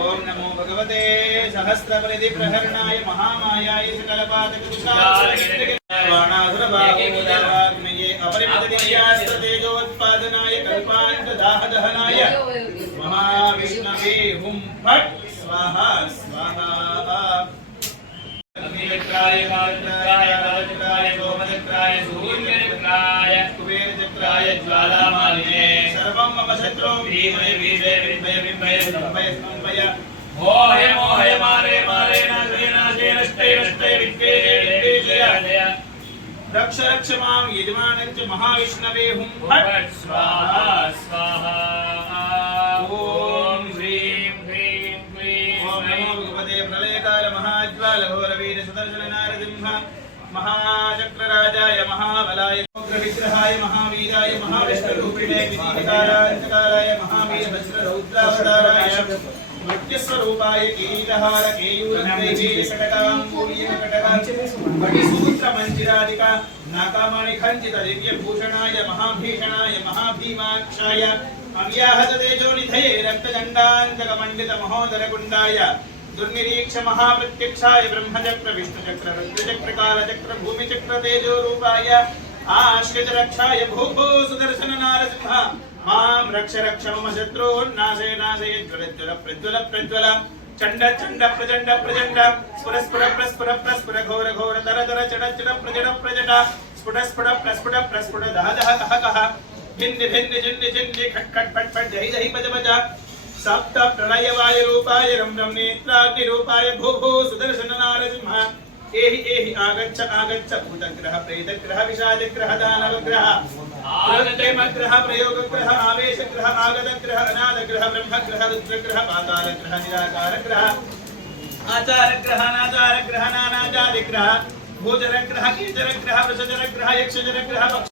ओम नमो भगवते सहस्रवृद्धि प्रहरणाय महामायाय सकलपातकुशालवाणासुरभागोदवाग्नये अपरिमितदिव्यास्त्रतेजोत्पादनाय कल्पान्तदाहदहनाय महाविष्णवे हुं फट् स्वाहा स्वाहा अग्निचक्राय कालचक्राय कालचक्राय सोमचक्राय सूर्यचक्राय कुबेरचक्राय ज्वालामालिने सर्वं मम शत्रुं भीमय भीमय विद्मय विद्मय स्तंभय स्तंभय मोहय मोहय मारे मारे नाशे नाशे नष्टे नष्टे विद्ये विद्ये जय जय रक्ष रक्ष मां यजमानञ्च महाविष्णवे हुं फट् स्वाहा स्वाहा ओम ह्रीं ह्रीं क्लीं ओम नमो भगवते प्रलयकाल महाज्वाल घोरवीर सुदर्शन नारसिंह महाचक्रराजाय महाबलाय विग्रहाय महावीराय महाविष्णुरूपिणे विधिकाराय महावीर वज्ररौद्रावताराय मृत्युस्वरूपाय किरीटहार केयूरनैवे शकटांबूल्यकटकां वटिसूत्रमञ्जिरादिका नाकामणिखञ्जित दिव्यभूषणाय महाभीषणाय महाभीमाक्षाय अव्याहत तेजोनिधये रक्तजण्डान्तकमण्डित महोदरकुण्डाय दुर्निरीक्ष महाप्रत्यक्षाय ब्रह्मचक्र विष्णुचक्र रुद्रचक्र कालचक्र भूमिचक्र तेजोरूपाय आश्रित रक्षाय भूभू सुदर्शन नारसिंह मां रक्ष रक्ष मम शत्रून् नाशय ज्वल प्रज्वल प्रज्वल चंड चंड प्रचंड प्रचंड स्फुर स्फुर प्रस्फुर प्रस्फुर घोर घोर दर दर चड चड प्रजड प्रजड स्फुट स्फुट प्रस्फुट प्रस्फुट दह दह कह कह भिन्न भिन्न जिन्न जिन्न खट खट पट पट जहि जहि पज पज सप्त प्रलय वाय रूपाय रम रम नेत्राग्नि रूपाय भू भू सुदर्शन नारसिंह एहि एहि आगच्छ आगच्छ भूतग्रह प्रेतग्रह विषादग्रह दानवग्रह आगतेमग्रह प्रयोगग्रह आवेशग्रह आगतग्रह अनादग्रह ब्रह्मग्रह रुद्रग्रह पातालग्रह निराकारग्रह आचारग्रह नाचारग्रह नानाजादिग्रह भूजरग्रह कीचरग्रह वृषजरग्रह यक्षजरग्रह